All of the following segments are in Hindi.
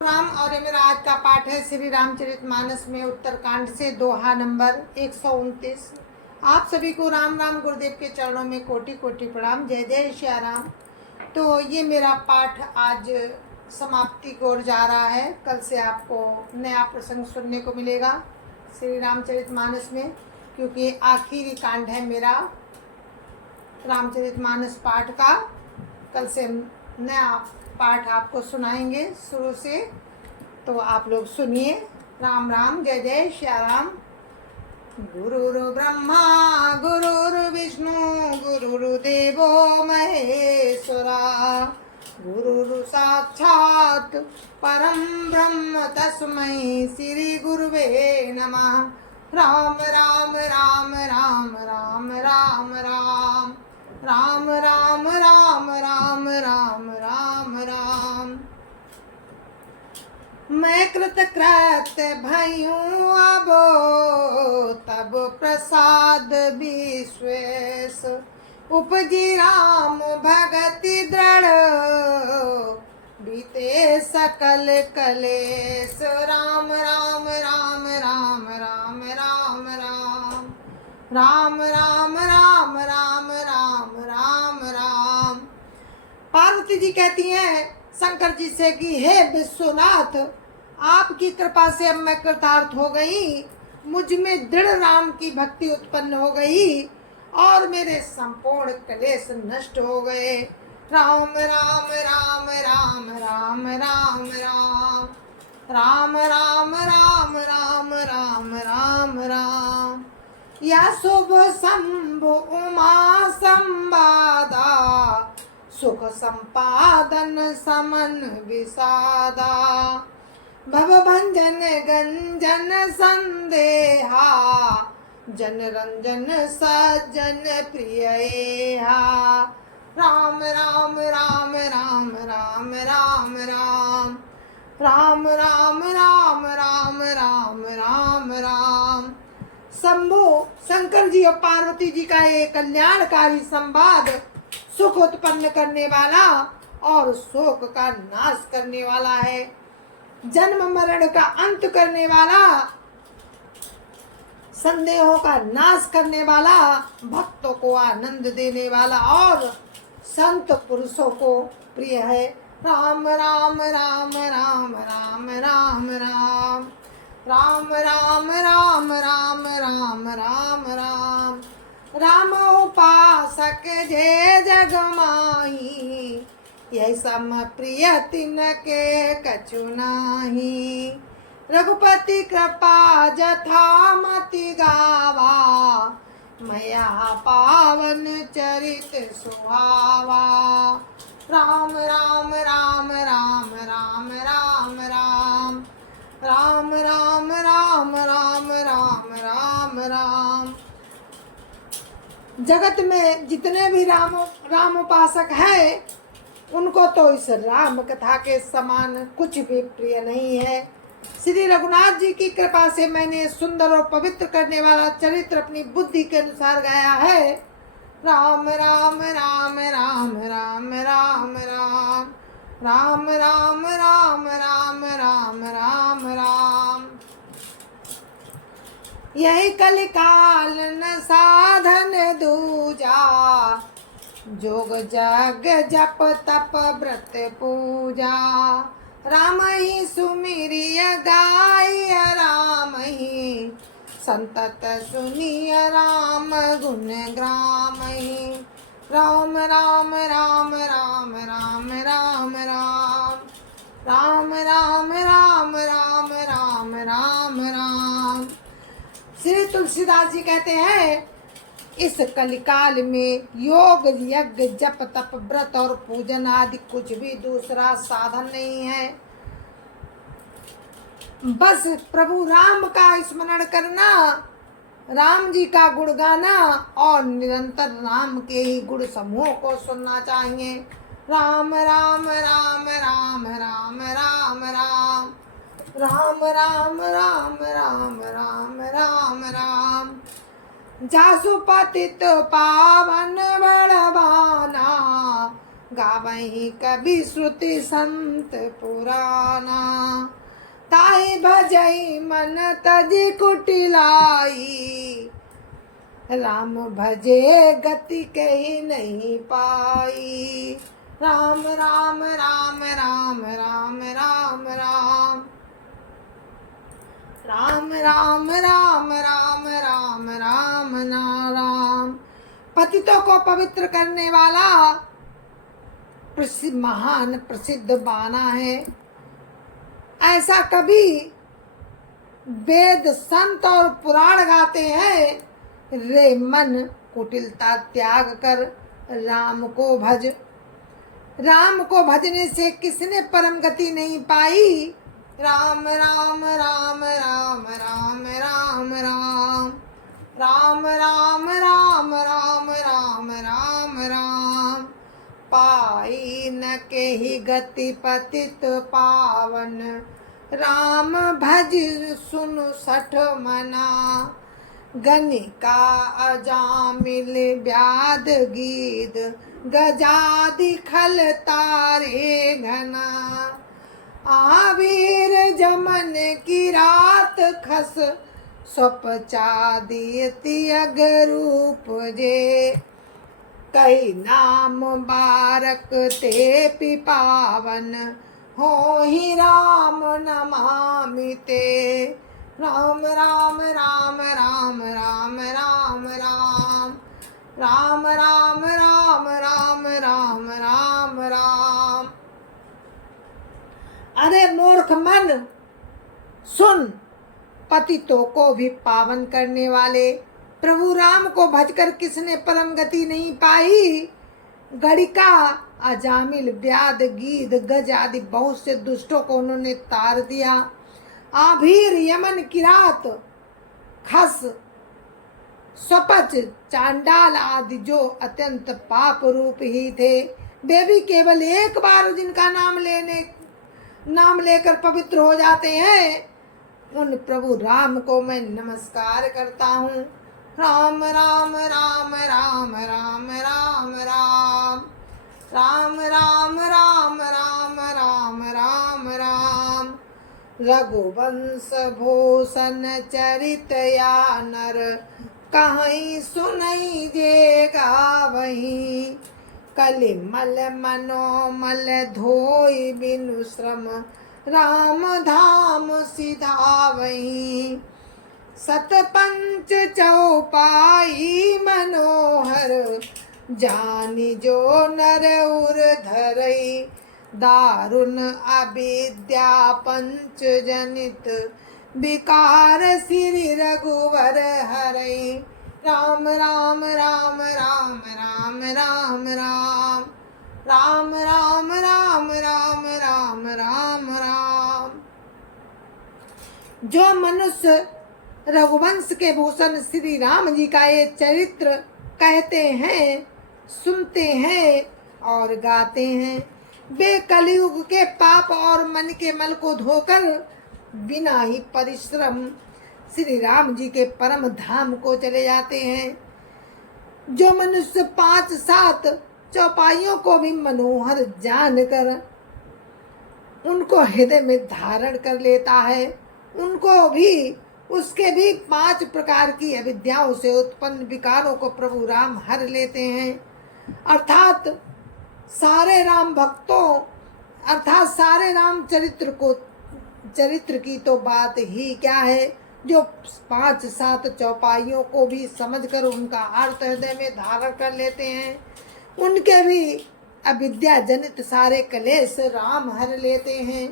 राम। और ये मेरा आज का पाठ है श्री रामचरितमानस में उत्तरकांड से दोहा नंबर 129। आप सभी को राम राम गुरुदेव के चरणों में कोटि कोटि प्रणाम। जय जय श्री राम। तो ये मेरा पाठ आज समाप्ति की ओर जा रहा है। कल से आपको नया प्रसंग सुनने को मिलेगा श्री रामचरितमानस में, क्योंकि आखिरी कांड है मेरा रामचरितमानस पाठ का। कल से नया पाठ आपको सुनाएंगे शुरू से, तो आप लोग सुनिए। राम राम, जय जय श्री राम। गुरुर् ब्रह्मा गुरुर्विष्णु गुरुर्देवो महेश्वरा, गुरुर् साक्षात् परम ब्रह्म तस्मै श्री गुरुवे नमः। राम राम राम राम राम राम राम राम राम राम राम राम राम राम। मैं कृतकृत्य भयूं अब तब प्रसाद विश्वेश, उपजी राम भगति दृढ़ बीते सकल कलेश। राम राम राम राम राम राम राम राम राम राम राम राम राम राम। पार्वती जी कहती हैं शंकर जी से कि हे विश्वनाथ, आपकी कृपा से अब मैं कृतार्थ हो गई, मुझ में दृढ़ राम की भक्ति उत्पन्न हो गई और मेरे संपूर्ण क्लेश नष्ट हो गए। राम राम राम राम राम राम राम राम राम राम राम राम राम राम। या शुभ शंभु उमा संवादा, सुख संपादन समन विषादा, भव भंजन गंजन संदेहा, जन रंजन सज्जन प्रियहा। राम राम राम राम राम राम राम राम राम राम राम राम राम राम। शंभु शंकर जी और पार्वती जी का एक कल्याणकारी संवाद सुख उत्पन्न करने वाला और शोक का नाश करने वाला है, जन्म मरण का अंत करने वाला, संदेहों का नाश करने वाला, भक्तों को आनंद देने वाला और संत पुरुषों को प्रिय है। राम राम राम राम राम राम राम राम राम राम राम राम राम राम। राम उपासक जे जग माही, यह सम प्रिय तिनके कछु नाही। रघुपति कृपा जथा मति गावा, मया पावन चरित सुहावा। राम राम राम राम राम राम राम राम राम राम राम राम राम राम। जगत में जितने भी राम उपासक है, उनको तो इस राम कथा के समान कुछ भी प्रिय नहीं है। श्री रघुनाथ जी की कृपा से मैंने सुंदर और पवित्र करने वाला चरित्र अपनी बुद्धि के अनुसार गाया है। राम राम राम राम राम राम राम राम राम राम राम राम राम राम। यही कलिकाल न साधन दूजा, जोग जग जप तप व्रत पूजा। राम ही सुमिरिय गाय राम ही, संतत सुनिय राम गुण ग्राम ही। राम राम राम राम राम राम राम राम राम राम राम राम राम राम। श्री तुलसीदास जी कहते हैं इस कलिकाल में योग यज्ञ जप तप व्रत और पूजन आदि कुछ भी दूसरा साधन नहीं है। बस प्रभु राम का स्मरण करना, राम जी का गुण गाना और निरंतर राम के ही गुण समूह को सुनना चाहिए। राम राम राम राम राम राम राम राम राम राम राम राम राम राम। जासु पतित पावन बड़वाना, गावहीं कवि श्रुति संत पुराना। भजई मन तजी कुटिलाई, राम भजे गति कही नहीं पाई। राम राम राम राम राम राम राम राम राम राम राम राम राम राम। पतितों को पवित्र करने वाला महान प्रसिद्ध बाना है। ऐसा कभी वेद संत और पुराण गाते हैं, रे मन कुटिलता त्याग कर राम को भज। राम को भजने से किसने परम गति नहीं पाई। राम राम राम राम राम राम राम राम राम राम राम राम राम राम। पाई न के ही गति पतित पावन, राम भज सुन सठ मना। गनिका अजामिल व्याध गीद, गजादि खल तारे घना। आवीर जमन की रात खस, स्वपचादी अगरूप जे। कई नाम बारक ते पिपावन, हो ही राम नमामि ते। राम राम राम राम राम राम राम राम राम राम राम राम राम राम। अरे मूर्ख मन सुन, पतितों को भी पावन करने वाले प्रभु राम को भजकर किसने परम गति नहीं पाई। गणिका अजामिल व्याध गीध गज आदि बहुत से दुष्टों को उन्होंने तार दिया। आभीर यमन किरात खस स्वपच चांडाल आदि जो अत्यंत पाप रूप ही थे, वे भी केवल एक बार जिनका नाम लेकर पवित्र हो जाते हैं, उन प्रभु राम को मैं नमस्कार करता हूँ। राम राम राम राम राम राम राम राम राम राम राम राम राम राम। रघुवंश भूषण चरित या नर, कहीं सुनई जे गावहीं। कलिमल मनोमल धोई बिनु श्रम, राम धाम सिधावहीं। सतपंच चौपाई मनोहर, जानी जो नर उर धरई। दारुण अविद्या पंच जनित, विकार श्री रघुवर हरई। राम राम राम राम राम राम राम राम राम राम राम राम राम राम। जो मनुष्य रघुवंश के भूषण श्री राम जी का ये चरित्र कहते हैं, सुनते हैं और गाते हैं, वे कलयुग के पाप और मन के मल को धोकर बिना ही परिश्रम श्री राम जी के परम धाम को चले जाते हैं। जो मनुष्य 5-7 चौपाइयों को भी मनोहर जानकर उनको हृदय में धारण कर लेता है, उनको भी उसके भी 5 प्रकार की अविद्याओं से उत्पन्न विकारों को प्रभु राम हर लेते हैं। अर्थात सारे राम भक्तों, अर्थात सारे राम चरित्र की तो बात ही क्या है, जो 5-7 चौपाइयों को भी समझकर उनका अर्थ हृदय में धारण कर लेते हैं, उनके भी अविद्या जनित सारे कलेश राम हर लेते हैं।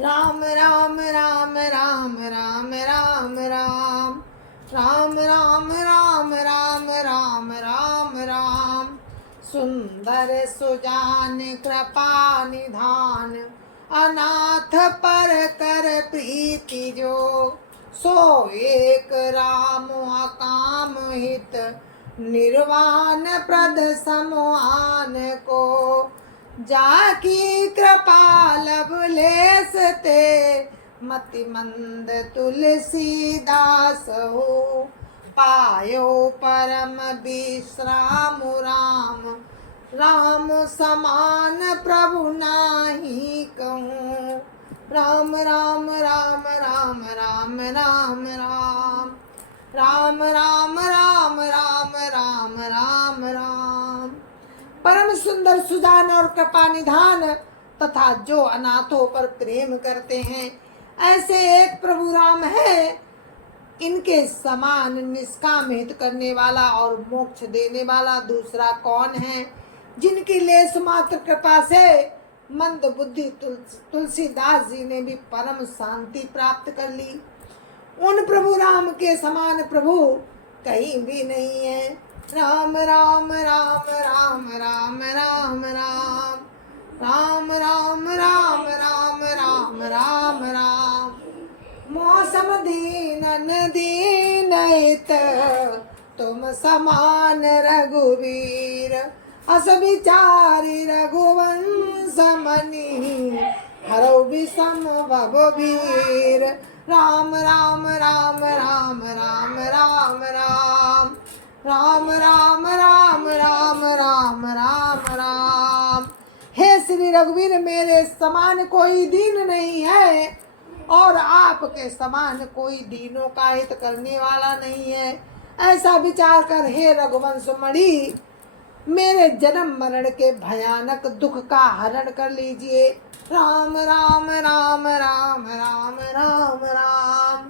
राम राम राम राम राम राम राम राम राम राम राम राम राम राम। सुंदर सुजान कृपा निधान, अनाथ पर कर प्रीति जो। सो एक राम अकाम हित, निर्वाण प्रद समान को। जाकी कृपा लवलेस ते, मति मंद तुलसीदास हो। पायो परम विश्राम राम, राम समान प्रभु नाही कहूँ। राम राम राम राम राम राम राम राम राम राम राम राम राम राम। परम सुंदर सुजान और कृपा निधान तथा जो अनाथों पर प्रेम करते हैं, ऐसे एक प्रभु राम है। इनके समान निष्काम हित करने वाला और मोक्ष देने वाला दूसरा कौन है। जिनकी लेस मात्र कृपा से मंद बुद्धि तुलसीदास जी ने भी परम शांति प्राप्त कर ली। उन प्रभु राम के समान प्रभु कहीं भी नहीं है। राम राम राम राम राम राम राम राम राम राम राम राम राम राम। मौसम दीनन दीनहित तुम समान रघुवीर, अस विचारी रघुवंश मणि हरौ विषम भवभीर। राम राम राम राम राम राम राम राम राम राम राम राम राम राम। हे श्री रघुवीर, मेरे समान कोई दीन नहीं है और आपके समान कोई दीनों का हित करने वाला नहीं है। ऐसा विचार कर हे रघुवंश मणि, मेरे जन्म मरण के भयानक दुख का हरण कर लीजिए। राम राम राम राम राम राम राम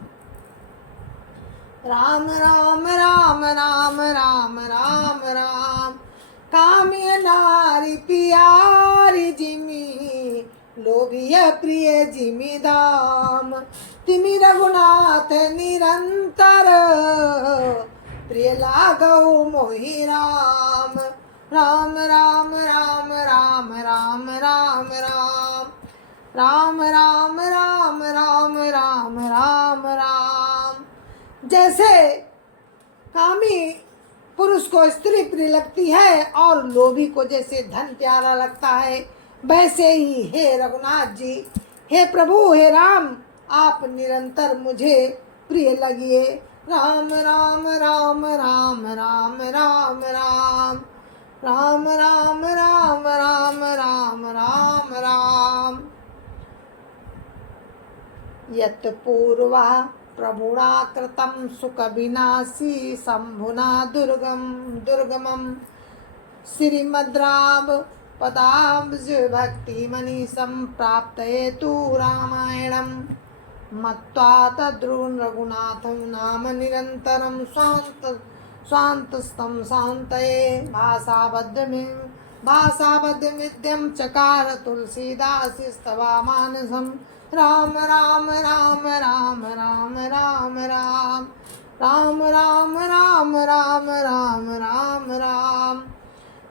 राम राम राम राम राम राम राम। काम्य नारी प्यारी जिमी, लोभिय प्रिय जिमी दाम। तिमि रघुनाथ निरंतर, प्रिय लागौ मोहि राम। राम राम राम राम राम राम राम राम राम राम राम राम राम राम। जैसे कामी पुरुष को स्त्री प्रिय लगती है और लोभी को जैसे धन प्यारा लगता है, वैसे ही हे रघुनाथ जी, हे प्रभु, हे राम, आप निरंतर मुझे प्रिय लगिए। राम राम राम राम राम राम राम राम राम राम राम राम राम राम। यत् पूर्वा प्रभुणा कृतं सुख विनाशी शंभुना दुर्गमं श्रीमद्राम पदाब्ज भक्ति मनीषं प्राप्तये तु रामायणं मत्वा तद्रुन् रघुनाथं नाम निरन्तरं स्वान्तस्तं शान्तये। भाषाबद्धमिद्यं चकार तुलसीदासस्तवा मानसं। राम राम राम राम राम राम राम राम राम राम राम राम राम राम।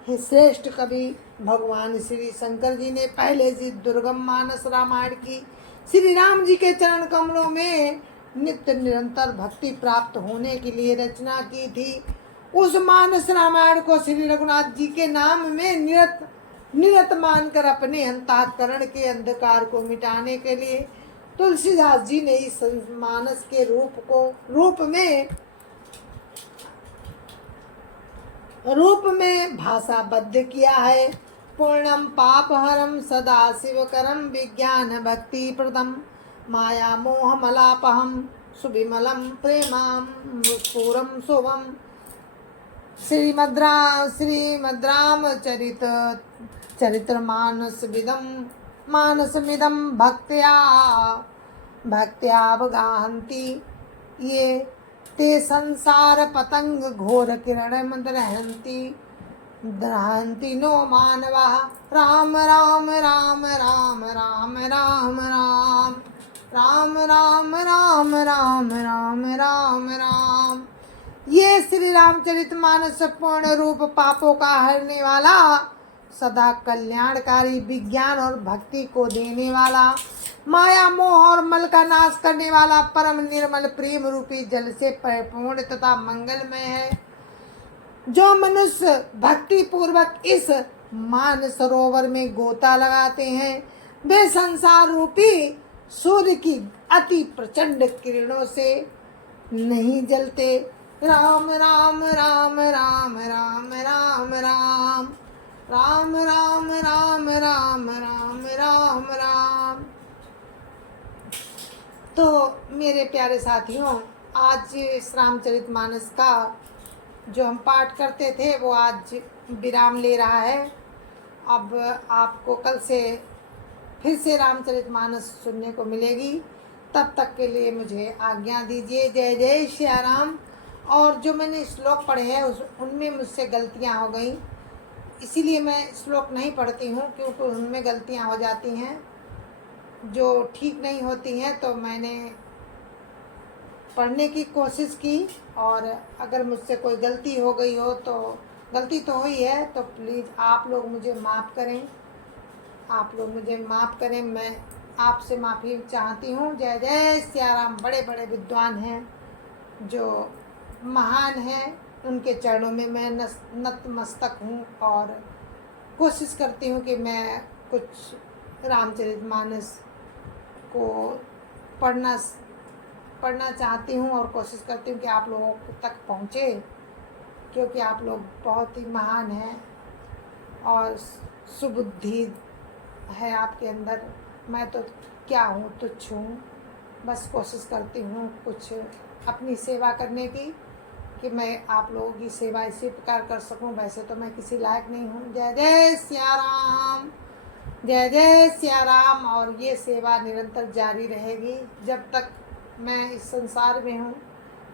हे श्रेष्ठ कवि, भगवान श्री शंकर जी ने पहले जी दुर्गम मानस रामायण की श्री राम जी के चरण कमलों में नित्य निरंतर भक्ति प्राप्त होने के लिए रचना की थी। उस मानस रामायण को श्री रघुनाथ जी के नाम में निरत मानकर अपने अंतःकरण के अंधकार को मिटाने के लिए तुलसीदास जी ने इस मानस के रूप में भाषाबद्ध किया है। पूर्णम पापहरम सदा शिवकरम विज्ञान भक्ति प्रदम माया मोह मलापहम सुविमलम प्रेमाम स्फुरम शुभम। श्रीमद्राम चरित्र मानसमिदं भक्त्यावगाहन्ति ये ते संसार पतंग घोर किरण दहन्ति नो मानवा। राम राम राम राम राम राम राम राम राम राम राम राम राम राम। ये श्री रामचरितमानस पूर्ण रूप पापों का हरने वाला, सदा कल्याणकारी, विज्ञान और भक्ति को देने वाला, माया मोह और मल का नाश करने वाला, परम निर्मल प्रेम रूपी जल से परिपूर्ण तथा मंगलमय है। जो मनुष्य भक्ति पूर्वक इस मान सरोवर में गोता लगाते हैं, वे संसार रूपी सूर्य की अति प्रचंड किरणों से नहीं जलते। राम राम राम राम राम राम राम राम राम राम राम राम राम राम। तो मेरे प्यारे साथियों, आज इस रामचरितमानस का जो हम पाठ करते थे वो आज विराम ले रहा है। अब आपको कल से फिर से रामचरितमानस सुनने को मिलेगी। तब तक के लिए मुझे आज्ञा दीजिए। जय जय श्री राम। और जो मैंने श्लोक पढ़े हैं उनमें मुझसे गलतियां हो गई, इसीलिए मैं श्लोक नहीं पढ़ती हूँ, क्योंकि उनमें गलतियां हो जाती हैं जो ठीक नहीं होती हैं। तो मैंने पढ़ने की कोशिश की, और अगर मुझसे कोई गलती हो गई हो तो गलती तो हुई है, तो प्लीज़ आप लोग मुझे माफ़ करें, आप लोग मुझे माफ़ करें। मैं आपसे माफ़ी चाहती हूँ। जय जय सिया राम। बड़े बड़े विद्वान हैं जो महान हैं, उनके चरणों में मैं नतमस्तक हूँ और कोशिश करती हूँ कि मैं कुछ रामचरितमानस को पढ़ना चाहती हूँ और कोशिश करती हूँ कि आप लोगों तक पहुँचे, क्योंकि आप लोग बहुत ही महान हैं और सुबुद्धि है आपके अंदर। मैं तो क्या हूँ, तुच्छ हूँ। बस कोशिश करती हूँ कुछ अपनी सेवा करने की, कि मैं आप लोगों की सेवा इसी प्रकार कर सकूं। वैसे तो मैं किसी लायक नहीं हूँ। जय जय सिया राम, जय जय सिया राम। और ये सेवा निरंतर जारी रहेगी जब तक मैं इस संसार में हूँ।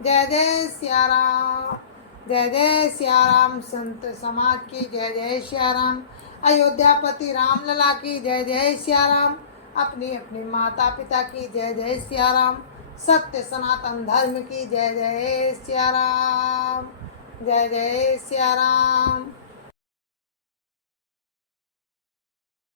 जय जय सिया राम, जय जय सिया राम। संत समाज की जय जय सिया राम। अयोध्यापति राम लला की जय जय सिया राम। अपनी अपनी माता पिता की जय जय सिया राम। सत्य सनातन धर्म की जय जय सिया राम, जय जय सिया राम।